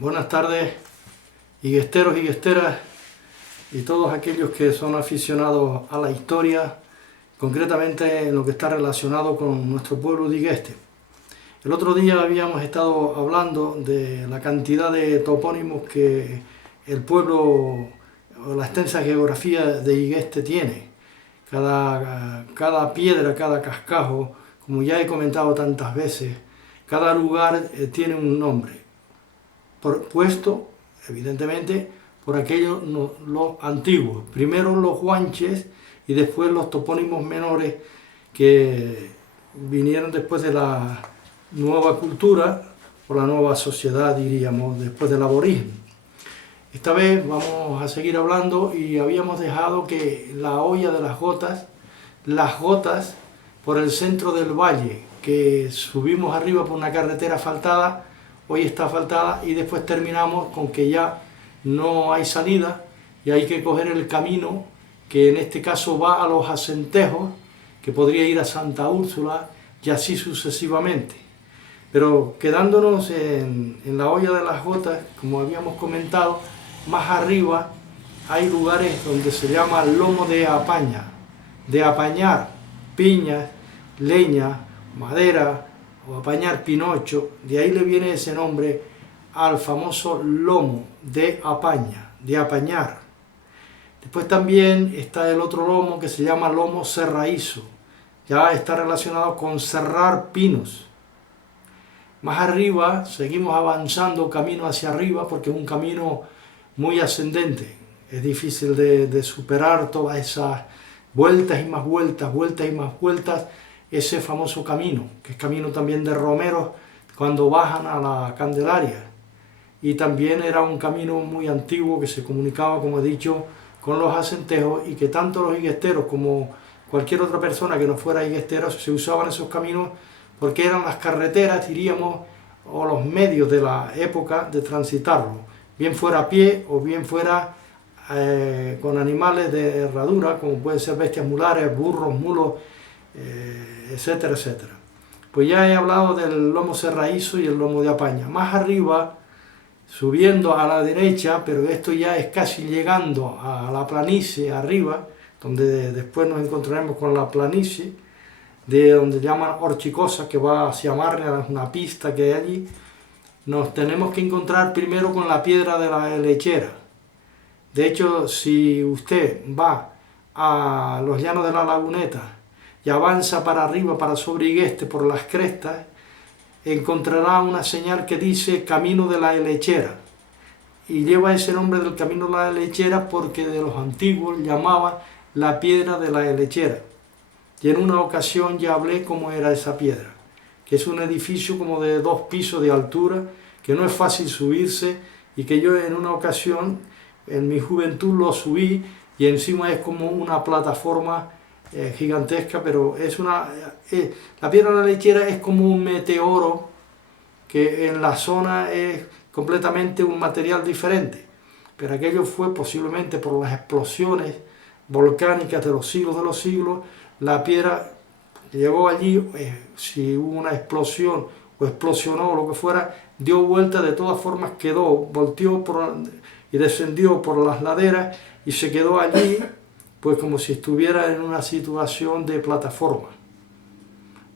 Buenas tardes, higuesteros, higuesteras y todos aquellos que son aficionados a la historia, concretamente en lo que está relacionado con nuestro pueblo de Igueste. El otro día habíamos estado hablando de la cantidad de topónimos que el pueblo o la extensa geografía de Igueste tiene. Cada piedra, cada cascajo, como ya he comentado tantas veces, cada lugar tiene un nombre, puesto evidentemente por aquellos los antiguos, primero los guanches y después los topónimos menores que vinieron después de la nueva cultura o la nueva sociedad, diríamos, después del aborigen. Esta vez vamos a seguir hablando y habíamos dejado que la olla de las gotas por el centro del valle, que subimos arriba por una carretera asfaltada, hoy está asfaltada, y después terminamos con que ya no hay salida y hay que coger el camino que en este caso va a los Asentejos, que podría ir a Santa Úrsula y así sucesivamente. Pero quedándonos en la olla de las gotas, como habíamos comentado, más arriba hay lugares donde se llama lomo de apaña, de apañar piñas, leña, madera o apañar pinocho. De ahí le viene ese nombre al famoso lomo de apaña, de apañar. Después también está el otro lomo que se llama lomo serraízo, ya está relacionado con serrar pinos. Más arriba seguimos avanzando camino hacia arriba porque es un camino muy ascendente, es difícil de superar todas esas vueltas y más vueltas, vueltas y más vueltas, ese famoso camino, que es camino también de romeros cuando bajan a la Candelaria. Y también era un camino muy antiguo que se comunicaba, como he dicho, con los Asentejos, y que tanto los higuesteros como cualquier otra persona que no fuera higuestero se usaban esos caminos porque eran las carreteras, diríamos, o los medios de la época de transitarlo, bien fuera a pie o bien fuera con animales de herradura, como pueden ser bestias mulares, burros, mulos, etcétera, etcétera. Pues ya he hablado del lomo serraízo y el lomo de apaña. Más arriba, subiendo a la derecha, pero esto ya es casi llegando a la planicie arriba, donde después nos encontraremos con la planicie, de donde llaman Orchicosa, que va hacia Marne, una pista que hay allí. Nos tenemos que encontrar primero con la piedra de la helechera. De hecho, si usted va a los llanos de la Laguneta y avanza para arriba, para sobre Igueste, por las crestas, encontrará una señal que dice Camino de la Helechera. Y lleva ese nombre del Camino de la Helechera porque de los antiguos llamaban la piedra de la helechera. Y en una ocasión ya hablé cómo era esa piedra, que es un edificio como de 2 pisos de altura, que no es fácil subirse, y que yo en una ocasión, en mi juventud, lo subí, y encima es como una plataforma gigantesca, pero es la piedra de la lechera es como un meteoro, que en la zona es completamente un material diferente, pero aquello fue posiblemente por las explosiones volcánicas de los siglos, la piedra llegó allí, si hubo una explosión o explosionó o lo que fuera, dio vuelta, de todas formas quedó, volteó y descendió por las laderas y se quedó allí, pues como si estuviera en una situación de plataforma.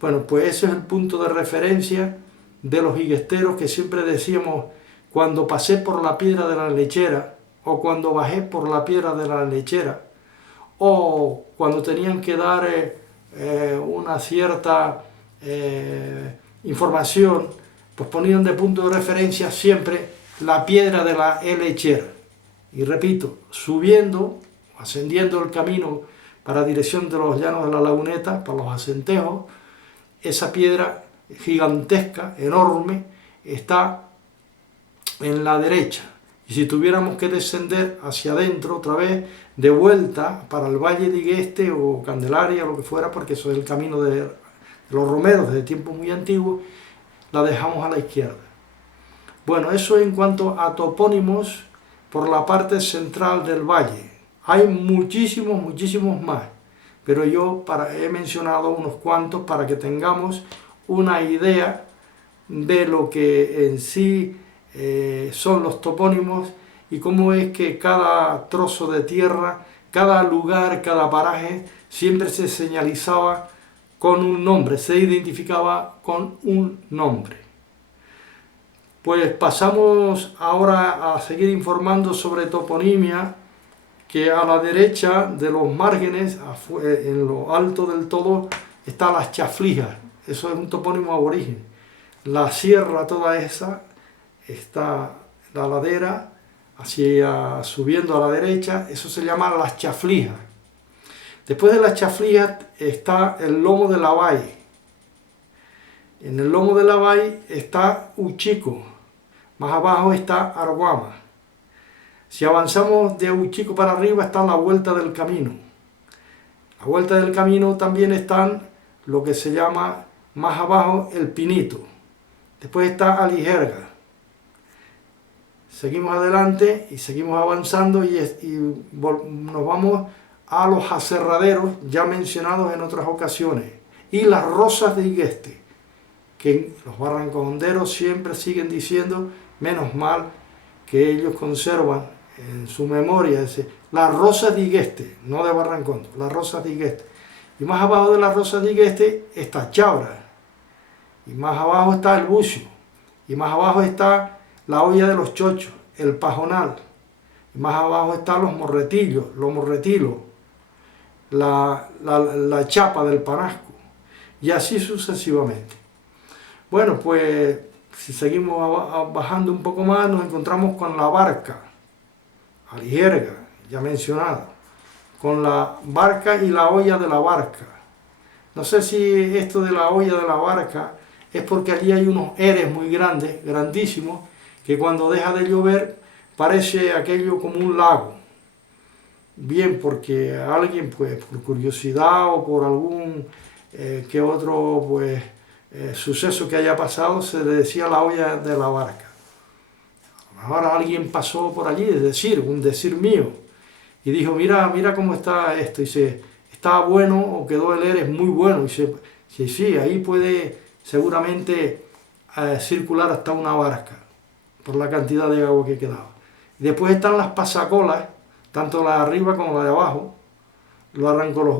Bueno, pues ese es el punto de referencia de los higuesteros, que siempre decíamos, cuando pasé por la piedra de la lechera, o cuando bajé por la piedra de la lechera, o cuando tenían que dar una cierta información, pues ponían de punto de referencia siempre la piedra de la helechera. Y repito, subiendo, ascendiendo el camino para dirección de los llanos de la Laguneta, para los Asentejos, esa piedra gigantesca, enorme, está en la derecha. Y si tuviéramos que descender hacia adentro otra vez, de vuelta para el Valle de Igueste o Candelaria, o lo que fuera, porque eso es el camino de los romeros desde tiempos muy antiguos, la dejamos a la izquierda. Bueno, eso en cuanto a topónimos por la parte central del valle. Hay muchísimos, muchísimos más, pero yo he mencionado unos cuantos para que tengamos una idea de lo que en sí son los topónimos y cómo es que cada trozo de tierra, cada lugar, cada paraje, siempre se señalizaba con un nombre, se identificaba con un nombre. Pues pasamos ahora a seguir informando sobre toponimia, que a la derecha de los márgenes, en lo alto del todo, están las chaflijas. Eso es un topónimo aborigen. La sierra toda esa está la ladera, hacia subiendo a la derecha, eso se llama las chaflijas. Después de las chaflijas está el lomo de la valle. En el lomo de la valle está Uchico, más abajo está Arguama. Si avanzamos de Uchico para arriba está la vuelta del camino. La vuelta del camino también están lo que se llama más abajo el Pinito. Después está Alijerga. Seguimos adelante y seguimos avanzando y nos vamos a los aserraderos ya mencionados en otras ocasiones y las Rosas de Igueste, que los barranconderos siempre siguen diciendo, menos mal que ellos conservan en su memoria las Rosas de Igueste, no de Barrancondo, las Rosas de Igueste. Y más abajo de las Rosas de Igueste está Chabra, y más abajo está el Bucio, y más abajo está la olla de los chochos, el pajonal, y más abajo están los morretilos, la chapa del panasco, y así sucesivamente. Bueno, pues si seguimos bajando un poco más, nos encontramos con la barca, Alijerga, ya mencionado, con la barca y la olla de la barca. No sé si esto de la olla de la barca es porque allí hay unos eres muy grandes, grandísimos, que cuando deja de llover parece aquello como un lago. Bien, porque alguien, pues, por curiosidad o por algún que otro, pues, suceso que haya pasado, se le decía la olla de la barca. A lo mejor alguien pasó por allí, es decir, un decir mío, y dijo, mira cómo está esto, y dice, está bueno o quedó el eres muy bueno, y dice, sí, ahí puede seguramente circular hasta una barca, por la cantidad de agua que quedaba. Y después están las pasacolas, tanto la de arriba como la de abajo, los arrancolos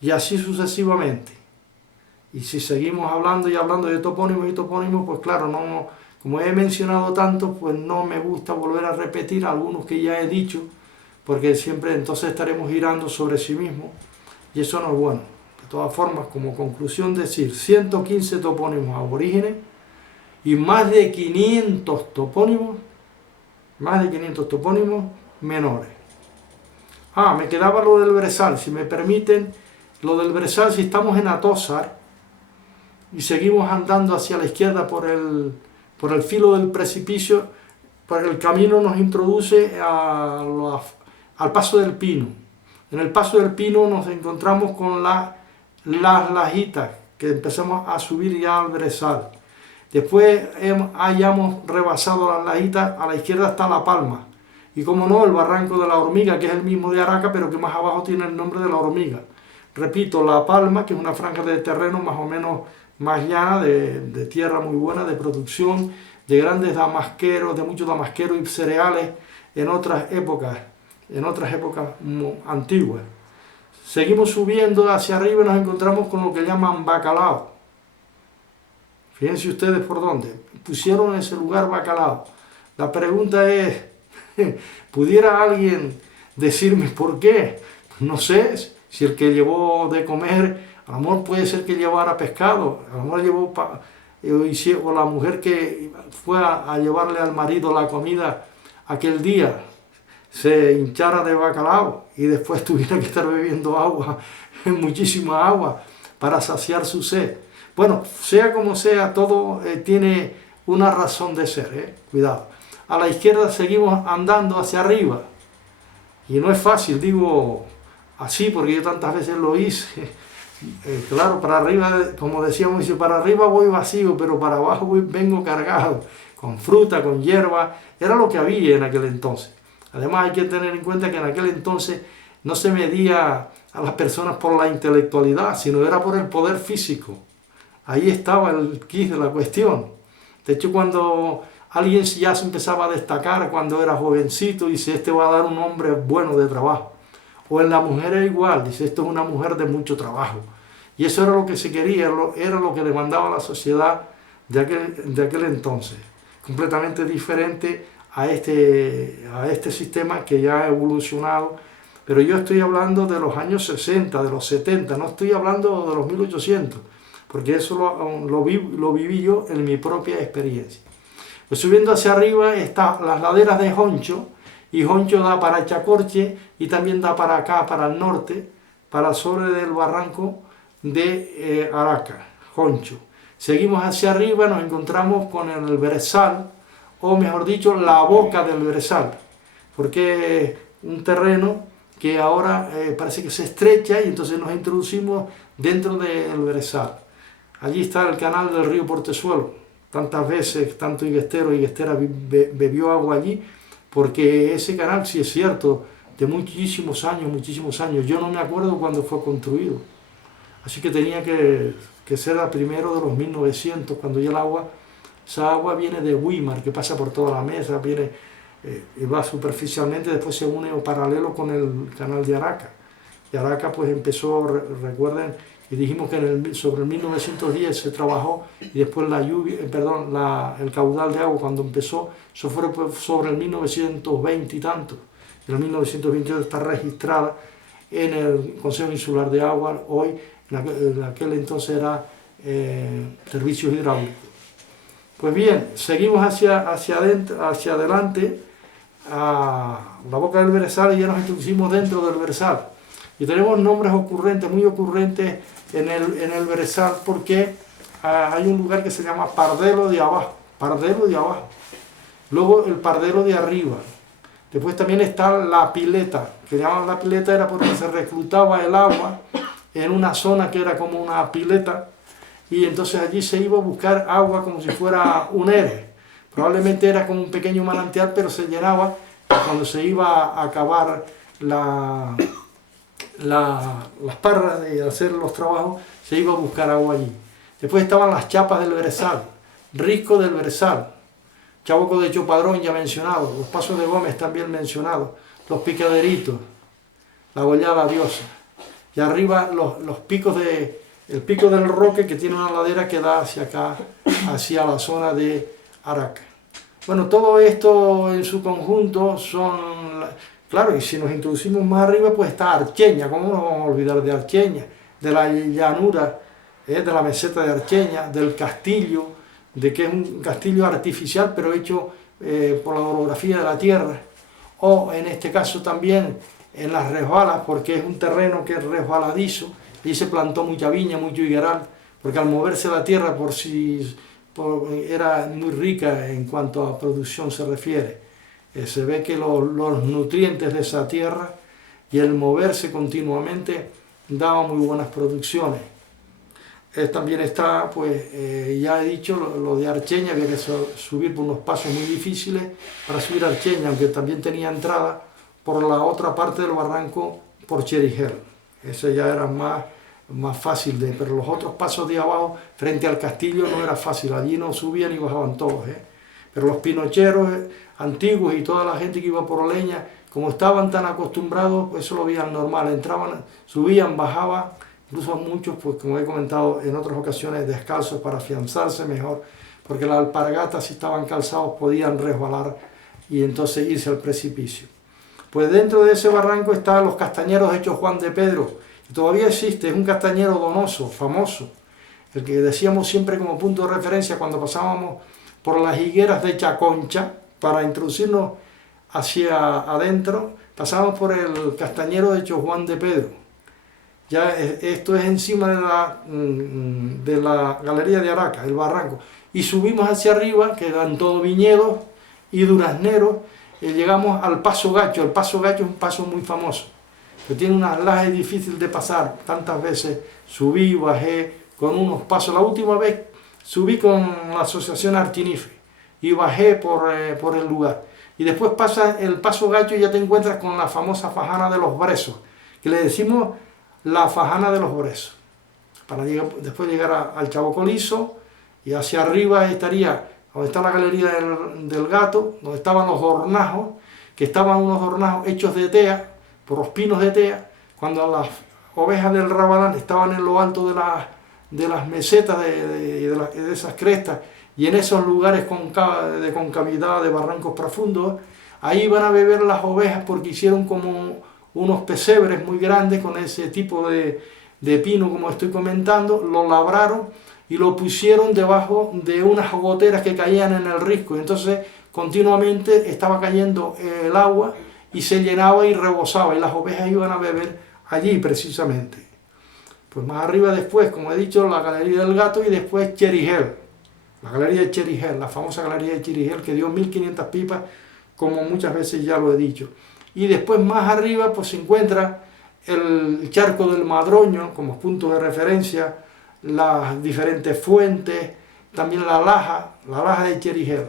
y así sucesivamente. Y si seguimos hablando y hablando de topónimos, pues claro, como he mencionado tanto, pues no me gusta volver a repetir algunos que ya he dicho, porque siempre entonces estaremos girando sobre sí mismo, y eso no es bueno. De todas formas, como conclusión, decir 115 topónimos aborígenes y más de 500 topónimos menores. Me quedaba lo del Brezal, si me permiten, lo del Brezal, si estamos en Atózar y seguimos andando hacia la izquierda por el filo del precipicio, pues el camino nos introduce al Paso del Pino. En el Paso del Pino nos encontramos con las lajitas, que empezamos a subir ya al Brezal. Después hayamos rebasado las lajitas, a la izquierda está La Palma. Y como no, el Barranco de la Hormiga, que es el mismo de Araca, pero que más abajo tiene el nombre de La Hormiga. Repito, La Palma, que es una franja de terreno más o menos más llana, de tierra muy buena, de producción, de grandes damasqueros, de muchos damasqueros y cereales en otras épocas antiguas. Seguimos subiendo hacia arriba y nos encontramos con lo que llaman bacalao. Fíjense ustedes por dónde. Pusieron en ese lugar bacalao. La pregunta es, ¿pudiera alguien decirme por qué? No sé, si el que llevó de comer, a lo mejor puede ser que llevara pescado, a lo mejor llevó, o la mujer que fue a llevarle al marido la comida aquel día, se hinchara de bacalao y después tuviera que estar bebiendo agua, muchísima agua, para saciar su sed. Bueno, sea como sea, todo tiene una razón de ser, cuidado. A la izquierda seguimos andando hacia arriba, y no es fácil, digo así, porque yo tantas veces lo hice. Claro, para arriba, como decíamos, para arriba voy vacío, pero para abajo vengo cargado, con fruta, con hierba, era lo que había en aquel entonces. Además hay que tener en cuenta que en aquel entonces no se medía a las personas por la intelectualidad, sino era por el poder físico. Ahí estaba el quid de la cuestión. De hecho, cuando alguien ya se empezaba a destacar cuando era jovencito, dice, este va a dar un hombre bueno de trabajo. O en la mujer era igual, dice, esto es una mujer de mucho trabajo. Y eso era lo que se quería, era lo que demandaba la sociedad de aquel entonces. Completamente diferente a este sistema que ya ha evolucionado. Pero yo estoy hablando de los años 60, de los 70, no estoy hablando de los 1800, porque eso lo viví yo en mi propia experiencia. Pues subiendo hacia arriba están las laderas de Honcho, y Honcho da para Chacorche y también da para acá, para el norte, para sobre del barranco de Araca, Honcho. Seguimos hacia arriba, nos encontramos con el Berzal, o mejor dicho, la boca del Berzal, porque es un terreno que ahora parece que se estrecha y entonces nos introducimos dentro del Berzal. Allí está el canal del río Portezuelo. Tantas veces, tanto Higuestero y Higuestera bebió agua allí, porque ese canal, sí es cierto, de muchísimos años. Yo no me acuerdo cuándo fue construido. Así que tenía que ser a primero de los 1900, cuando ya esa agua viene de Weimar, que pasa por toda la mesa, viene y va superficialmente, después se une o paralelo con el canal de Araca. Y Araca pues empezó, recuerden, y dijimos que sobre el 1910 se trabajó y después el caudal de agua cuando empezó, eso fue pues, sobre el 1920 y tanto. En el 1928 está registrada en el Consejo Insular de Agua, hoy en aquel entonces era Servicios Hidráulicos. Pues bien, seguimos hacia adelante a la boca del Berzal y ya nos introducimos dentro del Berzal. Y tenemos nombres ocurrentes, muy ocurrentes en el Berzal, porque hay un lugar que se llama Pardelo de Abajo, luego el Pardelo de Arriba, después también está la Pileta, que llaman la Pileta era porque se reclutaba el agua en una zona que era como una pileta, y entonces allí se iba a buscar agua como si fuera un ere, probablemente era como un pequeño manantial, pero se llenaba cuando se iba a acabar las parras de hacer los trabajos, se iba a buscar agua allí. Después estaban las chapas del Berzal, Risco del Berzal, Chaboco de Chopadrón ya mencionado, los Pasos de Gómez también mencionados, los Picaderitos, la Gollada Diosa, y arriba el pico del Roque, que tiene una ladera que da hacia acá, hacia la zona de Araca. Bueno, todo esto en su conjunto son... Claro, y si nos introducimos más arriba, pues está Archeña. ¿Cómo nos vamos a olvidar de Archeña? De la llanura, de la meseta de Archeña, del castillo, de que es un castillo artificial, pero hecho por la orografía de la tierra. O en este caso también en las resbalas, porque es un terreno que es resbaladizo, y se plantó mucha viña, mucho higueral, porque al moverse la tierra era muy rica en cuanto a producción se refiere. Se ve que los nutrientes de esa tierra y el moverse continuamente daban muy buenas producciones. También está, pues, ya he dicho, lo de Archeña, había que subir por unos pasos muy difíciles para subir a Archeña, aunque también tenía entrada por la otra parte del barranco por Cherigel. Ese ya era más fácil, pero los otros pasos de abajo, frente al castillo, no era fácil, allí no subían y bajaban todos. Pero los pinocheros antiguos y toda la gente que iba por leña, como estaban tan acostumbrados, pues eso lo veían normal, entraban, subían, bajaban, incluso muchos, pues como he comentado en otras ocasiones, descalzos para afianzarse mejor, porque las alpargatas, si estaban calzados, podían resbalar y entonces irse al precipicio. Pues dentro de ese barranco están los castañeros hechos Juan de Pedro, que todavía existe, es un castañero donoso, famoso, el que decíamos siempre como punto de referencia cuando pasábamos por las higueras de Chaconcha para introducirnos hacia adentro, pasábamos por el castañero hecho Juan de Pedro. Ya esto es encima de la galería de Araca, el barranco, y subimos hacia arriba, que eran todo viñedos y durazneros, y llegamos al Paso Gacho. El Paso Gacho es un paso muy famoso, que tiene unas lajes difíciles de pasar. Tantas veces subí, bajé con unos pasos. La última vez subí con la asociación Artinife y bajé por el lugar. Y después pasa el Paso Gacho y ya te encuentras con la famosa Fajana de los Brezos, que le decimos la Fajana de los Brezos. Para después llegar al Chaboco Liso, y hacia arriba estaría donde está la galería del Gato, donde estaban los hornajos, que estaban unos hornajos hechos de tea, por los pinos de tea, cuando las ovejas del Rabalán estaban en lo alto de las mesetas, de esas crestas, y en esos lugares de concavidad, de barrancos profundos, ahí iban a beber las ovejas porque hicieron como unos pesebres muy grandes con ese tipo de pino, como estoy comentando, lo labraron y lo pusieron debajo de unas goteras que caían en el risco. Entonces continuamente estaba cayendo el agua y se llenaba y rebosaba, y las ovejas iban a beber allí precisamente. Pues más arriba después, como he dicho, la galería del Gato, y después Cherry-Hill, la galería de Cherry-Hill, la famosa galería de Cherry-Hill, que dio 1500 pipas, como muchas veces ya lo he dicho. Y después más arriba pues se encuentra el charco del Madroño como punto de referencia, las diferentes fuentes, también la laja de Cherry-Hill,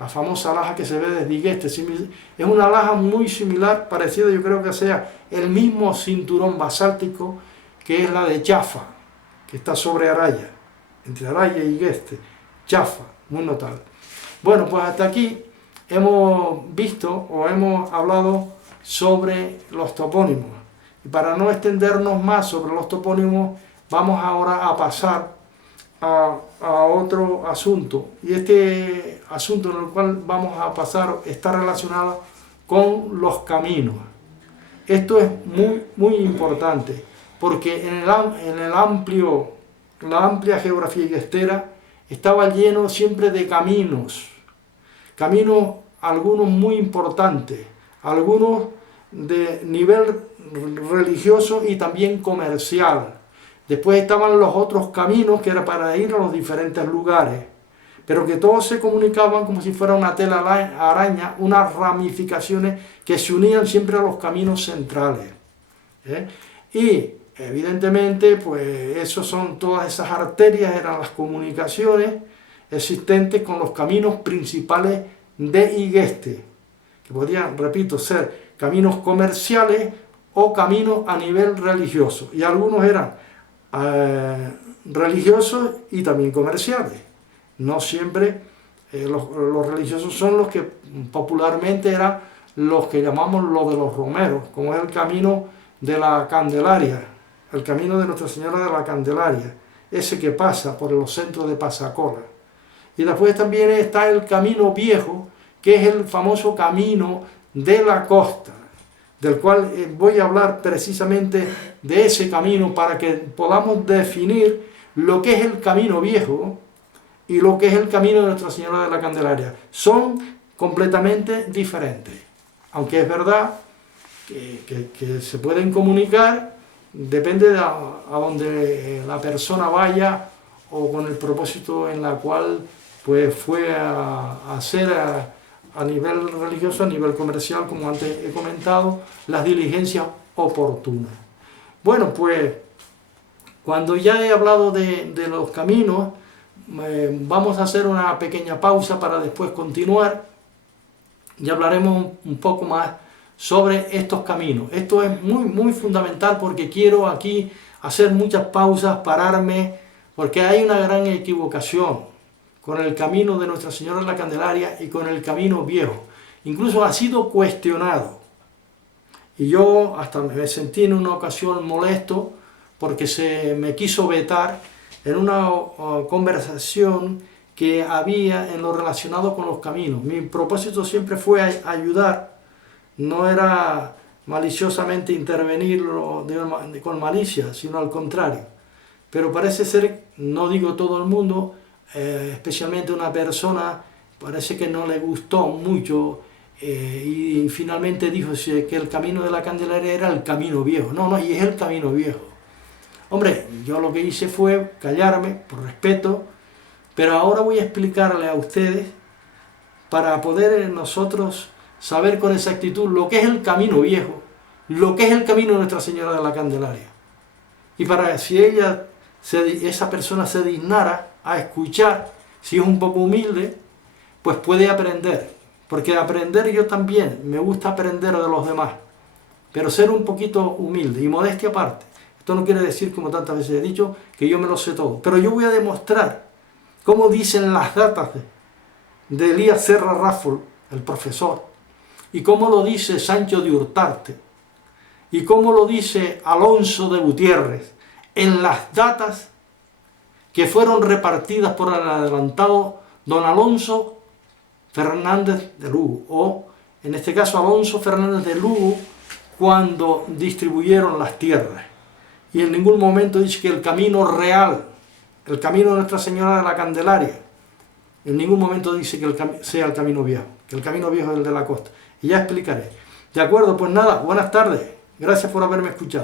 la famosa laja que se ve desde Igueste. Es una laja muy similar, parecida, yo creo que sea el mismo cinturón basáltico que es la de Chafa, que está sobre Araya, entre Araya y Igueste. Chafa, muy notable. Bueno, pues hasta aquí hemos visto o hemos hablado sobre los topónimos. Y para no extendernos más sobre los topónimos, vamos ahora a pasar a otro asunto. Y este asunto en el cual vamos a pasar está relacionado con los caminos. Esto es muy importante, porque en la amplia geografía iguestera estaba lleno siempre de caminos, algunos muy importantes, algunos de nivel religioso y también comercial. Después estaban los otros caminos que era para ir a los diferentes lugares, pero que todos se comunicaban como si fuera una tela araña, unas ramificaciones que se unían siempre a los caminos centrales. Y evidentemente, pues todas esas arterias eran las comunicaciones existentes con los caminos principales de Igueste, que podían, repito, ser caminos comerciales o caminos a nivel religioso. Y algunos eran religiosos y también comerciales. No siempre los religiosos son los que popularmente eran los que llamamos los de los romeros, como es el camino de la Candelaria, el camino de Nuestra Señora de la Candelaria, ese que pasa por los centros de Pasacola. Y después también está el camino viejo, que es el famoso camino de la costa, del cual voy a hablar precisamente de ese camino para que podamos definir lo que es el camino viejo y lo que es el camino de Nuestra Señora de la Candelaria. Son completamente diferentes, aunque es verdad que se pueden comunicar, depende de a donde la persona vaya o con el propósito en la cual pues fue a hacer a nivel religioso, a nivel comercial, como antes he comentado, las diligencias oportunas. Bueno, pues cuando ya he hablado de los caminos, vamos a hacer una pequeña pausa para después continuar y hablaremos un poco más sobre estos caminos. Esto es muy fundamental porque quiero aquí hacer muchas pausas, pararme, porque hay una gran equivocación con el camino de Nuestra Señora de la Candelaria y con el camino viejo. Incluso ha sido cuestionado. Y yo hasta me sentí en una ocasión molesto porque se me quiso vetar en una conversación que había en lo relacionado con los caminos. Mi propósito siempre fue ayudar, no era maliciosamente intervenir con malicia, sino al contrario. Pero parece ser, no digo todo el mundo, especialmente una persona, parece que no le gustó mucho y finalmente dijo que el camino de la Candelaria era el camino viejo. No, y es el camino viejo. Hombre, yo lo que hice fue callarme por respeto, pero ahora voy a explicarle a ustedes para poder nosotros saber con exactitud lo que es el camino viejo, lo que es el camino de Nuestra Señora de la Candelaria. Y para si esa persona se dignara a escuchar, si es un poco humilde, pues puede aprender. Porque aprender yo también, me gusta aprender de los demás. Pero ser un poquito humilde y modestia aparte. Esto no quiere decir, como tantas veces he dicho, que yo me lo sé todo. Pero yo voy a demostrar cómo dicen las datas de Elías Serra Raffol, el profesor, y cómo lo dice Sancho de Urtarte, y cómo lo dice Alonso de Gutiérrez, en las datas que fueron repartidas por el adelantado don Alonso Fernández de Lugo, o en este caso Alonso Fernández de Lugo, cuando distribuyeron las tierras. Y en ningún momento dice que el camino real, el camino de Nuestra Señora de la Candelaria, en ningún momento dice que sea el camino viejo, que el camino viejo es el de la costa. Y ya explicaré. De acuerdo, pues nada, buenas tardes. Gracias por haberme escuchado.